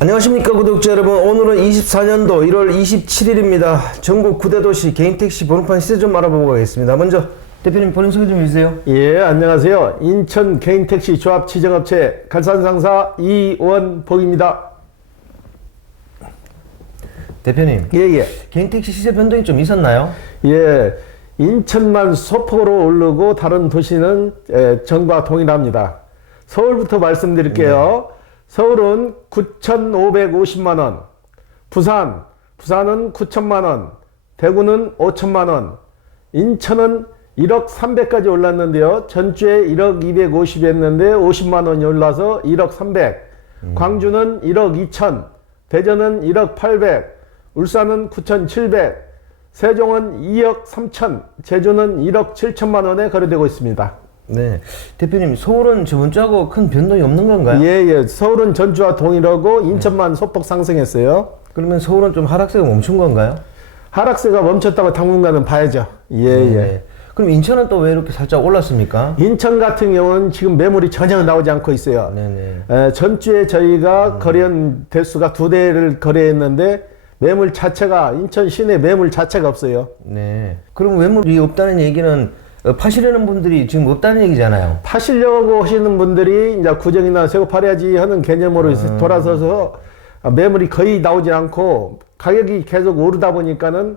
안녕하십니까 구독자 여러분. 오늘은 24년도 1월 27일입니다. 전국 9대 도시 개인택시 번호판 시세 좀 알아보고 가겠습니다. 먼저 대표님 본인 소개 좀 해주세요. 예, 안녕하세요. 인천 개인택시 조합 지정업체 갈산상사 이원복입니다. 대표님, 예. 개인택시 시세 변동이 좀 있었나요? 예, 인천만 소폭으로 오르고 다른 도시는 전과 동일합니다. 서울부터 말씀드릴게요. 서울은 9,550만 원, 부산은 9천만 원, 대구는 5천만 원, 인천은 1억 300까지 올랐는데요. 전주에 1억 250 했는데 50만 원이 올라서 1억 300, 광주는 1억 2천, 대전은 1억 800, 울산은 9,700, 세종은 2억 3천, 제주는 1억 7천만 원에 거래되고 있습니다. 네. 대표님, 서울은 저번 주하고 큰 변동이 없는 건가요? 예. 서울은 전주와 동일하고 인천만 소폭 상승했어요. 그러면 서울은 좀 하락세가 멈춘 건가요? 하락세가 멈췄다고 당분간은 봐야죠. 예. 그럼 인천은 또 왜 이렇게 살짝 올랐습니까? 인천 같은 경우는 지금 매물이 전혀 나오지 않고 있어요. 네네. 전주에 저희가 거래한 대수가 2대를 거래했는데 매물 자체가 인천 시내 매물 자체가 없어요. 네. 그럼 매물이 없다는 얘기는 파시려는 분들이 지금 없다는 얘기잖아요. 파시려고 하시는 분들이 이제 구정이나 새거 팔아야지 하는 개념으로 돌아서서 매물이 거의 나오지 않고 가격이 계속 오르다 보니까는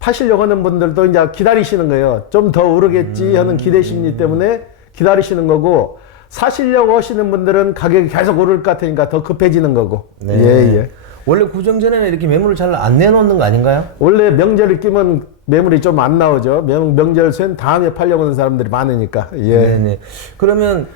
파시려고 하는 분들도 이제 기다리시는 거예요. 좀 더 오르겠지 하는 기대 심리 때문에 기다리시는 거고, 사시려고 하시는 분들은 가격이 계속 오를 것 같으니까 더 급해지는 거고. 네. 예. 원래 구정 전에는 이렇게 매물을 잘 안 내놓는 거 아닌가요? 원래 명절을 끼면 매물이 좀 안 나오죠. 명절 쇠는 다음에 팔려고 하는 사람들이 많으니까. 예. 네네. 그러면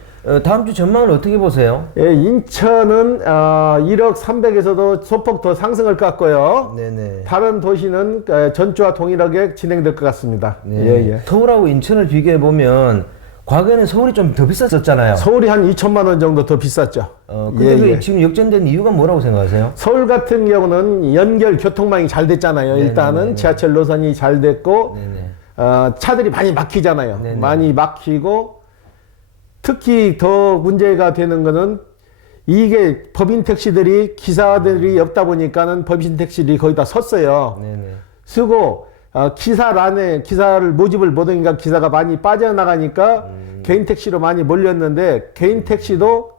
다음 주 전망을 어떻게 보세요? 예, 인천은 1억 300에서도 소폭 더 상승할 것 같고요. 네네. 다른 도시는 전주와 동일하게 진행될 것 같습니다. 네. 예. 서울하고 인천을 비교해 보면 과거에는 서울이 좀 더 비쌌었잖아요. 서울이 한 2천만 원 정도 더 비쌌죠. 근데 지금 역전된 이유가 뭐라고 생각하세요? 서울 같은 경우는 연결 교통망이 잘 됐잖아요. 일단은 지하철 노선이 잘 됐고, 차들이 많이 막히잖아요. 네네. 많이 막히고, 특히 더 문제가 되는 거는 이게 법인 택시들이 기사들이 없다 보니까는 법인 택시들이 거의 다 섰어요. 네네. 쓰고 기사란에 기사를 모집을 못하니까 기사가 많이 빠져나가니까 개인 택시로 많이 몰렸는데, 개인 택시도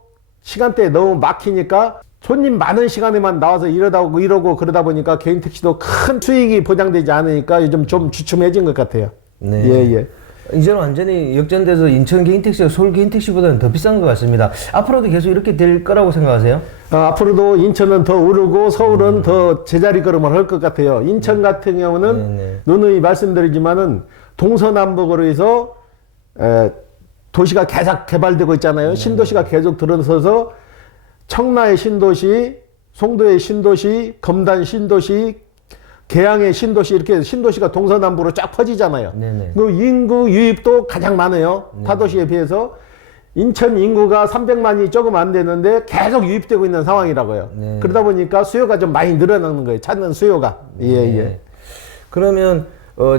시간대에 너무 막히니까 손님 많은 시간에만 나와서 이러고 그러다 보니까 개인 택시도 큰 수익이 보장되지 않으니까 요즘 좀 주춤해진 것 같아요. 네. 예. 이제는 완전히 역전돼서 인천 개인택시가 서울 개인택시보다는 더 비싼 것 같습니다. 앞으로도 계속 이렇게 될 거라고 생각하세요? 앞으로도 인천은 더 오르고 서울은 더 제자리 걸음을 할 것 같아요. 인천 같은 경우는 누누이 말씀드리지만은 동서남북으로 해서 도시가 계속 개발되고 있잖아요. 신도시가 계속 들어서서 청라의 신도시, 송도의 신도시, 검단 신도시, 계양의 신도시, 이렇게 신도시가 동서남북으로 쫙 퍼지잖아요. 그 인구 유입도 가장 많아요. 타 도시에 비해서. 인천 인구가 300만이 조금 안 되는데 계속 유입되고 있는 상황이라고요. 그러다 보니까 수요가 좀 많이 늘어나는 거예요. 찾는 수요가. 예. 그러면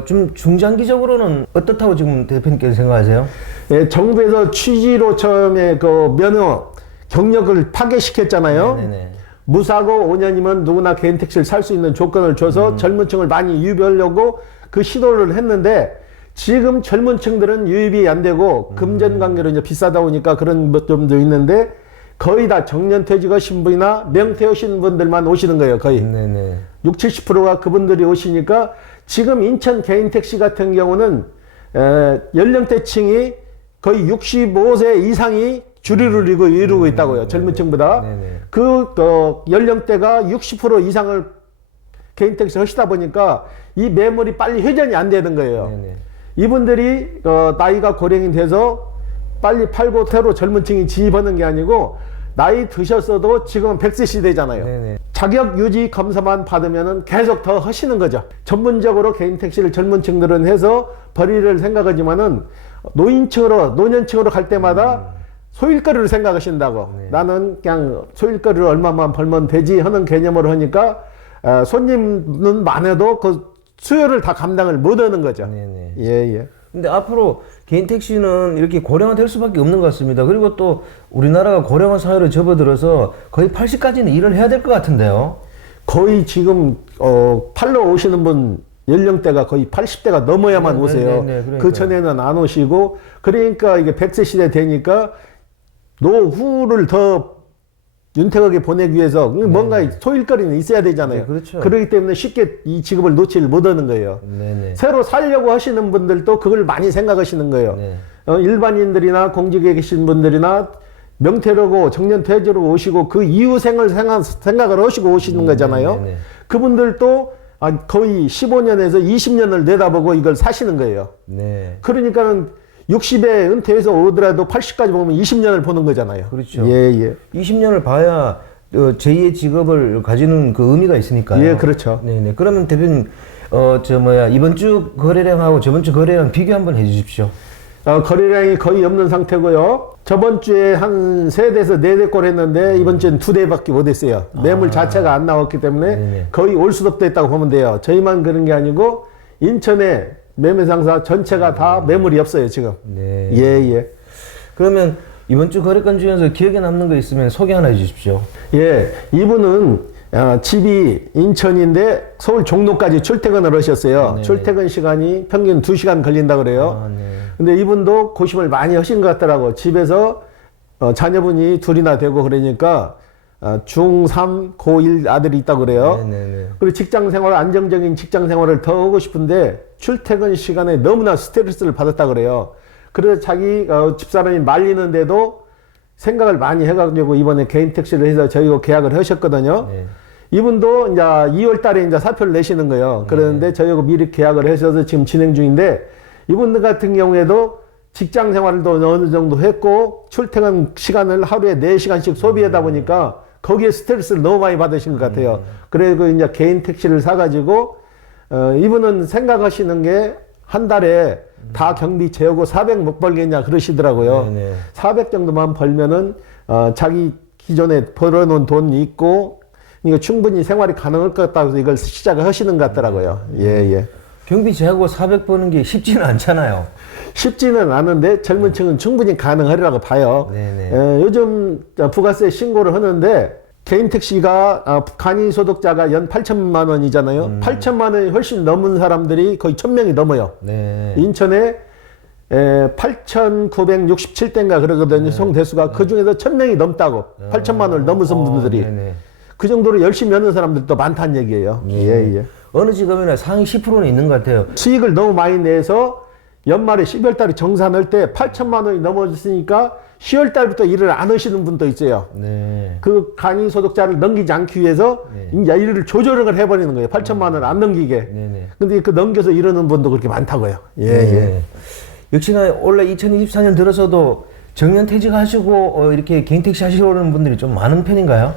좀 중장기적으로는 어떻다고 지금 대표님께서 생각하세요? 예, 정부에서 취지로 처음에 그 면허 경력을 파괴시켰잖아요. 무사고 5년이면 누구나 개인 택시를 살 수 있는 조건을 줘서 젊은 층을 많이 유입하려고 그 시도를 했는데, 지금 젊은 층들은 유입이 안 되고 금전관계로 이제 비싸다 보니까 그런 점도 있는데, 거의 다 정년퇴직하신 분이나 명퇴하신 분들만 오시는 거예요. 거의 60, 70%가 그분들이 오시니까 지금 인천 개인 택시 같은 경우는 연령대층이 거의 65세 이상이 주류를 이루고 있다고요. 젊은 층보다. 연령대가 60% 이상을 개인 택시 하시다 보니까 이 매물이 빨리 회전이 안 되는 거예요. 이분들이 나이가 고령이 돼서 빨리 팔고 새로 젊은 층이 진입하는 게 아니고, 나이 드셨어도 지금은 100세 시대잖아요. 자격 유지 검사만 받으면은 계속 더 하시는 거죠. 전문적으로 개인 택시를 젊은 층들은 해서 벌이를 생각하지만은 노년층으로 갈 때마다 소일거리를 생각하신다고. 나는 그냥 소일거리를 얼마만 벌면 되지 하는 개념으로 하니까 손님은 많아도 그 수요를 다 감당을 못 하는 거죠. 근데 앞으로 개인 택시는 이렇게 고령화 될 수밖에 없는 것 같습니다. 그리고 또 우리나라가 고령화 사회로 접어들어서 거의 80까지는 일을 해야 될 것 같은데요. 거의 지금 팔러 오시는 분 연령대가 거의 80대가 넘어야만 네, 오세요. 네, 네, 그러니까요. 그 전에는 안 오시고, 그러니까 이게 100세 시대 되니까 노후를 더 윤택하게 보내기 위해서 뭔가 소일거리는 있어야 되잖아요. 네, 그렇죠. 그렇기 때문에 쉽게 이 직업을 놓지 못하는 거예요. 네네. 새로 살려고 하시는 분들도 그걸 많이 생각하시는 거예요. 네. 일반인들이나 공직에 계신 분들이나 명퇴로고 정년퇴직으로 오시고 그 이후 생각을 하시고 오시는 거잖아요. 네네. 그분들도 거의 15년에서 20년을 내다보고 이걸 사시는 거예요. 네. 그러니까는 60에 은퇴해서 오더라도 80까지 보면 20년을 보는 거잖아요. 그렇죠. 예, 예. 20년을 봐야 제2의 직업을 가지는 그 의미가 있으니까요. 예, 그렇죠. 네네. 그러면 대표님, 이번 주 거래량하고 저번 주 거래량 비교 한번 해 주십시오. 거래량이 거의 없는 상태고요. 저번 주에 한 3대에서 4대 꼴 했는데 이번 주엔 2대밖에 못 했어요. 매물 자체가 안 나왔기 때문에 네네. 거의 올 수도 없다 했다고 보면 돼요. 저희만 그런 게 아니고 인천에 매매상사 전체가 다 매물이 없어요, 지금. 네. 예, 예. 그러면 이번 주 거래건 중에서 기억에 남는 거 있으면 소개 하나 해 주십시오. 예, 이분은 집이 인천인데 서울 종로까지 출퇴근을 하셨어요. 네네. 출퇴근 시간이 평균 2시간 걸린다 그래요. 네. 근데 이분도 고심을 많이 하신 것 같더라고. 집에서 자녀분이 둘이나 되고 그러니까 중3, 고1 아들이 있다고 그래요. 네네네. 그리고 직장 생활, 안정적인 직장 생활을 더 하고 싶은데 출퇴근 시간에 너무나 스트레스를 받았다 그래요. 그래서 자기 집사람이 말리는데도 생각을 많이 해가지고 이번에 개인 택시를 해서 저희가 계약을 하셨거든요. 네. 이분도 이제 2월 달에 이제 사표를 내시는 거예요. 그런데 저희가 미리 계약을 하셔서 지금 진행 중인데 이분들 같은 경우에도 직장 생활도 어느 정도 했고 출퇴근 시간을 하루에 4시간씩 소비하다 보니까 거기에 스트레스를 너무 많이 받으신 것 같아요. 그래서 이제 개인 택시를 사가지고 이분은 생각하시는 게 한 달에 다 경비 재우고 400 못 벌겠냐 그러시더라고요. 네네. 400 정도만 벌면은 자기 기존에 벌어놓은 돈이 있고 이거 충분히 생활이 가능할 것 같다고 해서 이걸 시작을 하시는 것 같더라고요. 예, 예. 경비 제하고 400 버는 게 쉽지는 않잖아요. 쉽지는 않은데 젊은 층은 충분히 가능하리라고 봐요. 네네. 요즘 부가세 신고를 하는데 개인 택시가 간이 소득자가 연 8천만 원이잖아요. 8천만 원이 훨씬 넘은 사람들이 거의 1000명이 넘어요. 네. 인천에 8,967대인가 그러거든요. 총 대수가 그 중에서 1000명이 넘다고 8천만 원을 넘으신 분들이 네네. 그 정도로 열심히 하는 사람들도 많다는 얘기예요. 예, 예. 어느 직업이나 상위 10%는 있는 것 같아요. 수익을 너무 많이 내서 연말에 12월 달에 정산할 때 8천만 원이 넘어졌으니까 10월 달부터 일을 안 하시는 분도 있어요. 네. 그 간이 소득자를 넘기지 않기 위해서 이제 일을 조절을 해버리는 거예요. 8천만 원 안 넘기게. 네네. 근데 그 넘겨서 이러는 분도 그렇게 많다고요. 예, 네. 예. 역시나 원래 2024년 들어서도 정년퇴직하시고 이렇게 개인택시 하시러 오는 분들이 좀 많은 편인가요?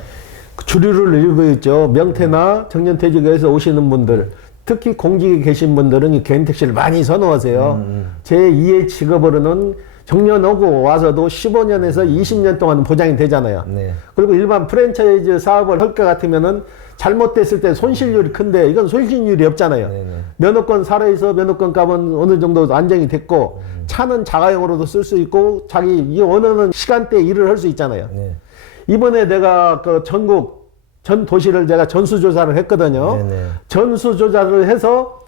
주류를 일고 있죠. 명퇴나 정년퇴직에서 오시는 분들, 특히 공직에 계신 분들은 이 개인 택시를 많이 선호하세요. 제 2의 직업으로는 정년하고 와서도 15년에서 20년 동안 보장이 되잖아요. 네. 그리고 일반 프랜차이즈 사업을 할 것 같으면은 잘못됐을 때 손실률이 큰데 이건 손실률이 없잖아요. 네네. 면허권 살아있어 면허권 값은 어느 정도 안정이 됐고 차는 자가용으로도 쓸 수 있고 자기 원하는 시간대에 일을 할 수 있잖아요. 네. 이번에 내가 그 전국 전 도시를 제가 전수조사를 했거든요. 네네. 전수조사를 해서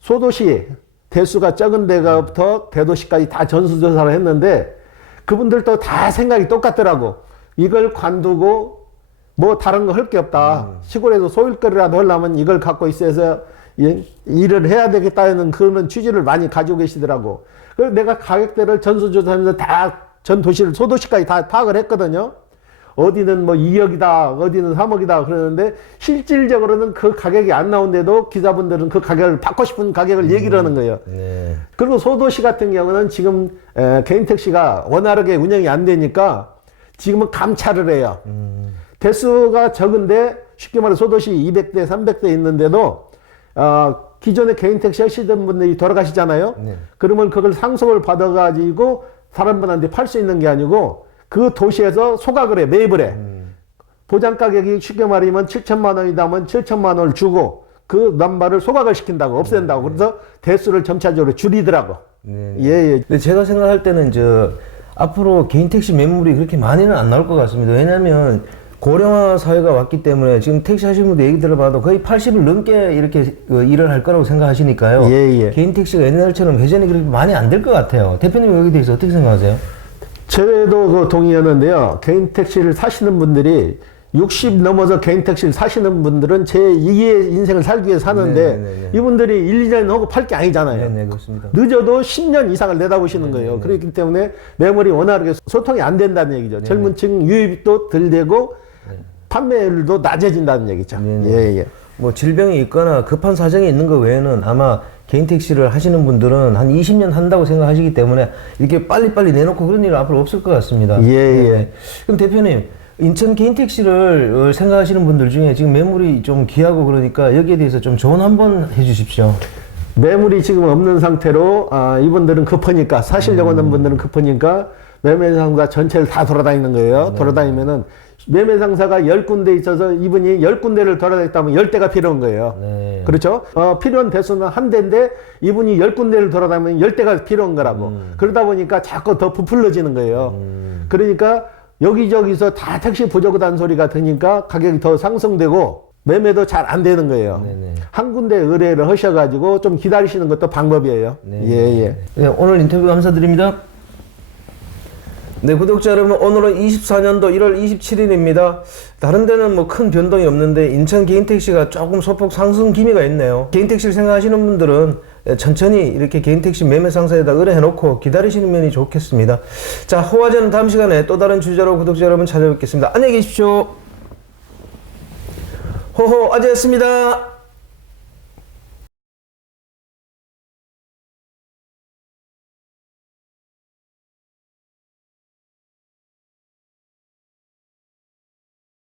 소도시 대수가 적은 데가부터 대도시까지 다 전수조사를 했는데 그분들도 다 생각이 똑같더라고. 이걸 관두고 뭐 다른 거 할 게 없다. 시골에서 소일거리라도 하려면 이걸 갖고 있어서 일을 해야 되겠다는 그런 취지를 많이 가지고 계시더라고. 그래서 내가 가격대를 전수조사하면서 다 전 도시를 소도시까지 다 파악을 했거든요. 어디는 뭐 2억이다, 어디는 3억이다 그러는데 실질적으로는 그 가격이 안 나오는데도 기자분들은 그 가격을 받고 싶은 가격을 얘기를 하는 거예요. 네. 그리고 소도시 같은 경우는 지금 개인 택시가 원활하게 운영이 안 되니까 지금은 감차를 해요. 대수가 적은데 쉽게 말해 소도시 200대, 300대 있는데도 기존에 개인 택시 하시던 분들이 돌아가시잖아요. 네. 그러면 그걸 상속을 받아가지고 사람들한테 팔 수 있는 게 아니고 그 도시에서 소각을 해, 매입을 해. 보장 가격이 쉽게 말하면 7천만 원이다면 7천만 원을 주고 그 남발을 소각을 시킨다고, 없앤다고. 그래서 대수를 점차적으로 줄이더라고. 네. 예, 예. 근데 제가 생각할 때는 앞으로 개인 택시 매물이 그렇게 많이는 안 나올 것 같습니다. 왜냐하면 고령화 사회가 왔기 때문에 지금 택시 하시는 분들 얘기 들어봐도 거의 80을 넘게 이렇게 일을 할 거라고 생각하시니까요. 예, 예. 개인 택시가 옛날처럼 회전이 그렇게 많이 안 될 것 같아요. 대표님 여기 대해서 어떻게 생각하세요? 저도 동의하는데요. 개인 택시를 사시는 분들이 60 넘어서 개인 택시를 사시는 분들은 제 2의 인생을 살기 위해 사는데 네네네. 이분들이 1, 2년 하고 팔 게 아니잖아요. 네, 그렇습니다. 늦어도 10년 이상을 내다보시는 거예요. 그렇기 때문에 매물이 워낙에 소통이 안 된다는 얘기죠. 젊은 층 유입도 덜 되고 판매율도 낮아진다는 얘기죠. 네네. 예, 예. 뭐 질병이 있거나 급한 사정이 있는 거 외에는 아마 개인 택시를 하시는 분들은 한 20년 한다고 생각하시기 때문에 이렇게 빨리빨리 내놓고 그런 일은 앞으로 없을 것 같습니다. 예, 예. 네. 그럼 대표님, 인천 개인 택시를 생각하시는 분들 중에 지금 매물이 좀 귀하고 그러니까 여기에 대해서 좀 조언 한번 해주십시오. 매물이 지금 없는 상태로 이분들은 급하니까 사시려고 하는 분들은 급하니까 매매상사 전체를 다 돌아다니는 거예요. 돌아다니면은 매매상사가 10군데 있어서 이분이 10군데를 돌아다녔다면 10대가 필요한 거예요. 네. 그렇죠? 필요한 대수는 한 대인데 이분이 10군데를 돌아다니면 10대가 필요한 거라고. 그러다 보니까 자꾸 더 부풀러지는 거예요. 그러니까 여기저기서 다 택시 부족하다는 소리가 드니까 가격이 더 상승되고 매매도 잘 안 되는 거예요. 네네. 한 군데 의뢰를 하셔가지고 좀 기다리시는 것도 방법이에요. 네. 예, 예. 네, 오늘 인터뷰 감사드립니다. 네, 구독자 여러분, 오늘은 24년도 1월 27일입니다. 다른 데는 뭐 큰 변동이 없는데 인천 개인택시가 조금 소폭 상승 기미가 있네요. 개인택시를 생각하시는 분들은 천천히 이렇게 개인택시 매매상사에다 의뢰해놓고 기다리시는 면이 좋겠습니다. 자, 호화제는 다음 시간에 또 다른 주제로 구독자 여러분 찾아뵙겠습니다. 안녕히 계십시오. 호호 아재였습니다.